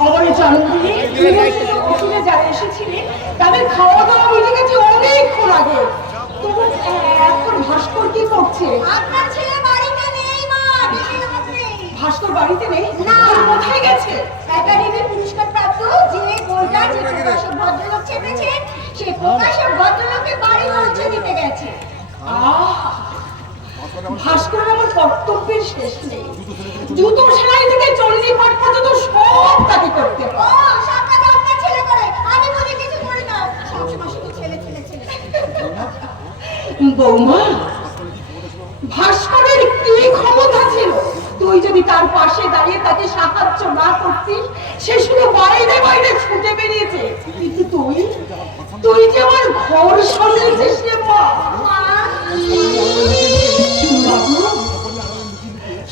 আমার জন্মদিনে ওখানে যারা এসেছিলেন তাদের খাওয়া দাওয়া মিলে গেছে অনেকক্ষণ আগে। তবু এখন ভাস্কর কি করছে? আপনার ছেলে বাড়িতে নেই মা ভাস্কর বাড়িতে নেই? না। কোথায় গেছে? একাডেমি পুরস্কার প্রাপ্ত যে গোলটা যে প্রকাশক ভদ্রলোক চেপেছেন সে প্রকাশক ভদ্রলোককে বাড়ি পৌঁছে দিতে গেছে। আহ! ভাস্কর আমার কর্তব্যের শেষ নেই। জুতো সেলাই থেকে চল্লি পাট পর্যন্ত সব তাকে করতে বৌমা ভাস্করের কি ক্ষমতা ছিল? তুই যদি তার পাশে দাঁড়িয়ে তাকে সাহায্য না করতিস সে শুধু বাইরে বাইরে ছুটে বেরিয়েছে। কিন্তু তুই তুই যে আমার ঘর সামলেছিস রে মা।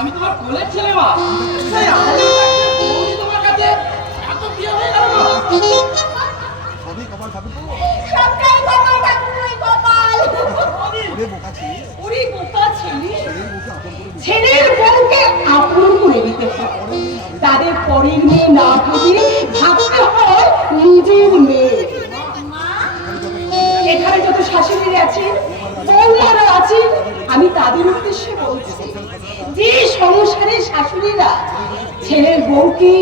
আমি তোমার কোলের ছেলে মা। তাই আমি? তোমার কাছে এত প্রিয় হয়ে গেল না সবটাই কপাল ঠাকুরই কপাল। ওরে বোকা ছেলে। ছেলের বউকে আপন করে নিতে হয়। তাদের পরের মেয়ে না ভেবে ভাবতে হয় নিজের মেয়ে। এখানে যত শাশুড়ি আছেন বৌমারা আছেন আমি তাদের উদ্দেশ্যে বলছি। যে সংসারে শাশুড়িরা ছেলের বউকে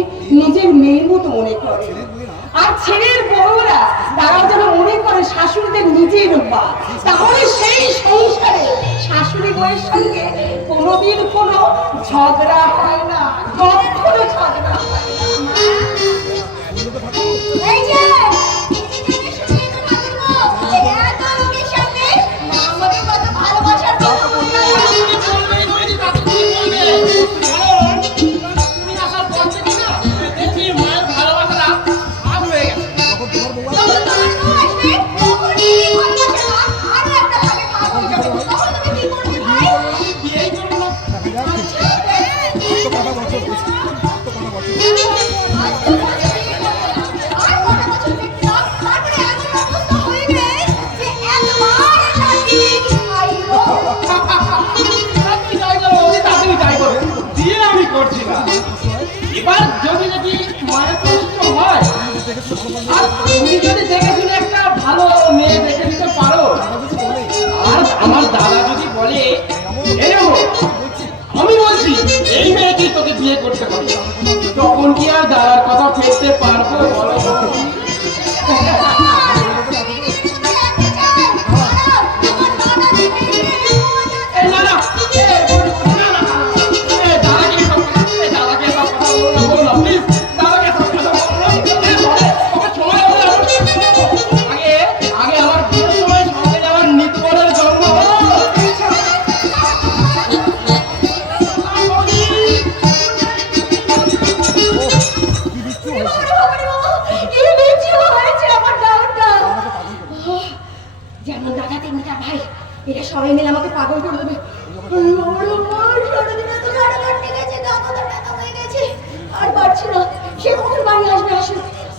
নিজের মেয়ের মতো মনে করে। আর ছেলের বউরা তারা যেন মনে করে শাশুড়িদের নিজের মা। তাহলে সেই সংসারে শাশুড়ি বউয়ের সঙ্গে কোনোদিন কোনো ঝগড়া হয় না, কখনো ঝগড়া হয় তখন কি আর দাঁড়ার কথা ফেলতে পারব? বলো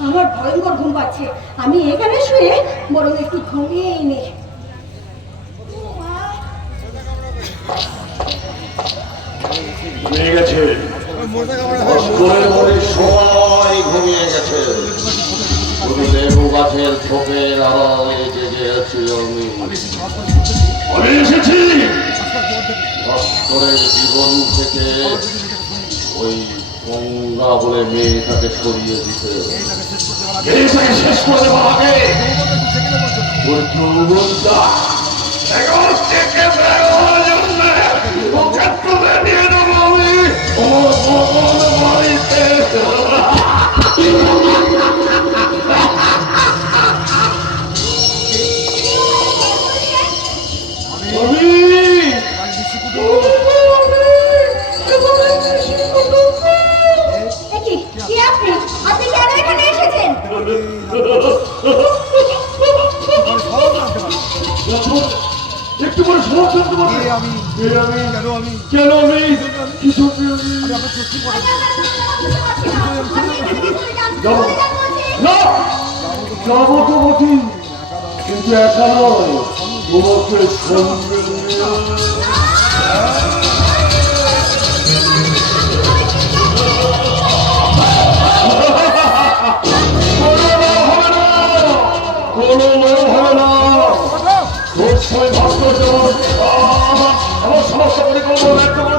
আমার ভয়ঙ্কর ঘুম পাচ্ছে। আমি এখানে শুয়ে বরং একটু ঘুমিয়েই নে ঘুমিয়ে সবাই ঘুমিয়ে গেছে। শুধু গাছের এসেছি ভাস্করের জীবন থেকে ওই গঙ্গা বলে মেয়েটাকে সরিয়ে দিতে শেষ করে দেবো আগে ওই আমি কেন আমি কেন আমি কিছু যাব তো বটি কিন্তু একা নয় তোমাকে সঙ্গে কোনো মেয়ে সমস্ত পরিকল্পনা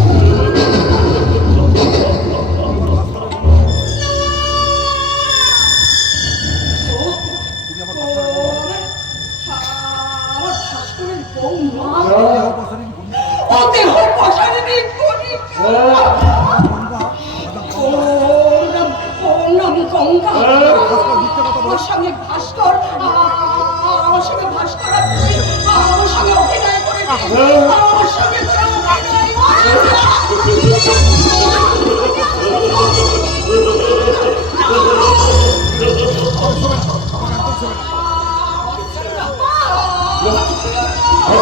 好，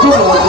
就是我。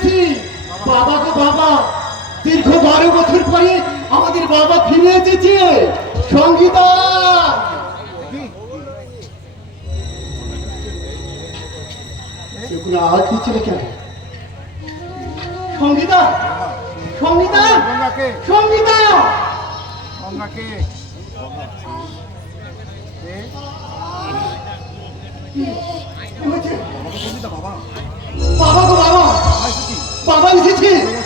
পেয়েছি বাবা গো বাবা দীর্ঘ বারো বছর পরে আমাদের বাবা ফিরে এসেছে। সঙ্গীতা! বাবা বাবা এসেছে।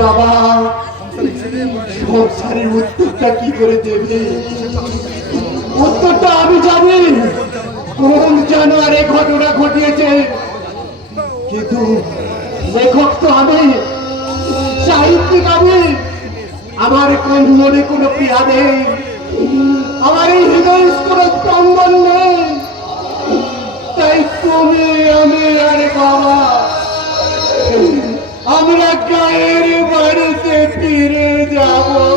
বাবা। সংসারের উত্তরটা কি করে দেবে? উত্তরটা আমি জানি। কোন জানুয়ারে ঘটনা ঘটিয়েছে। কিন্তু লেখক তো আমি, সাহিত্যিক আমি। আমার কোন মনে কোন পিয়া নেই। আমার এই হৃদয় কোন স্পন্দন নেই। তাই তুমি আমি আমরা গায়ের বাড়িতে ফিরে যাবো